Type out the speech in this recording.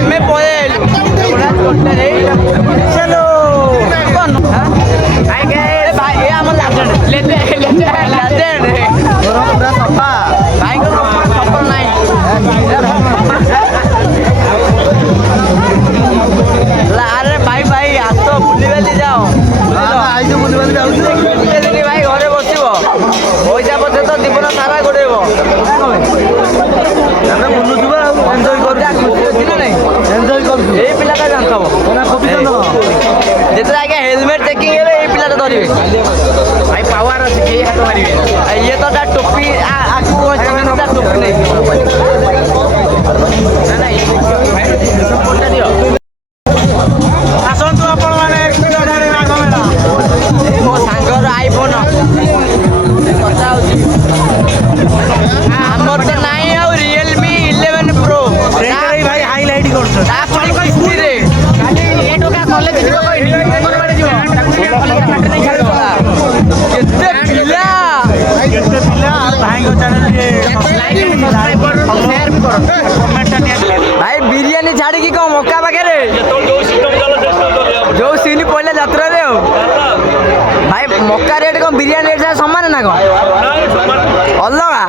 ଆମେ ପଳେଇଲୁ ଚଲୋ ଭାଇ ଏ ଆମର ପୁରା ସଫା ଭାଇଙ୍କର ସଫଳ ନାହିଁ ଆରେ ଭାଇ ଭାଇ ଆସ ବୁଲିବାଲି ଯାଅ ବୁଲିବାଲି ଯାଉଛି ଭାଇ ଘରେ ବସିବ ପଇସା ପଛେ ତ ଜୀବନ ସାରା ଗୋଡେଇବ ବୁଲୁଥିବା ଆଉ ଏନ୍ଜୟ କରୁଛି ଖୁସି ନା ନାଇଁ ଏନ୍ଜୟ କରୁଛୁ ଏଇ ପିଲାଟା ଜାଣିଥବ ଯେତେବେଳେ ଆଜ୍ଞା ହେଲମେଟ୍ ଚେକିଂ ହେଲେ ଏଇ ପିଲାଟା ଧରିବେ ଭାଇ ପାୱାର ଅଛି କେହି ହାତ ମାରିବେ ଇଏ ତ ତା ଟୋପି ଆକୁ ତା ଟୋପି ନେଇକି ଦିଅ ଆସନ୍ତୁ ଆପଣ ମାନେ ମୋ ସାଙ୍ଗର ଆଇଫୋନ କଥା ହଉଛି ଆମର ତ ନାହିଁ ଆଉ ରିଏଲମି 11 ପ୍ରୋ ଭାଇ ହାଇଲାଇଟ୍ କରୁଛନ୍ତି କେତେ ପିଲା ଭାଇଙ୍କ ଚ୍ୟାନେଲରେ ଭାଇ ବିରିୟାନୀ ଛାଡ଼ିକି କଣ ମକା ପାଖରେ ଯୋଉ ସିନି ପଡ଼ିଲା ଯାତ୍ରାରେ ଆଉ ଭାଇ ମକା ରେଟ୍ କଣ ବିରିୟାନୀ ରେଟ୍ ସମାନ ନା କଣ ଅଲଗା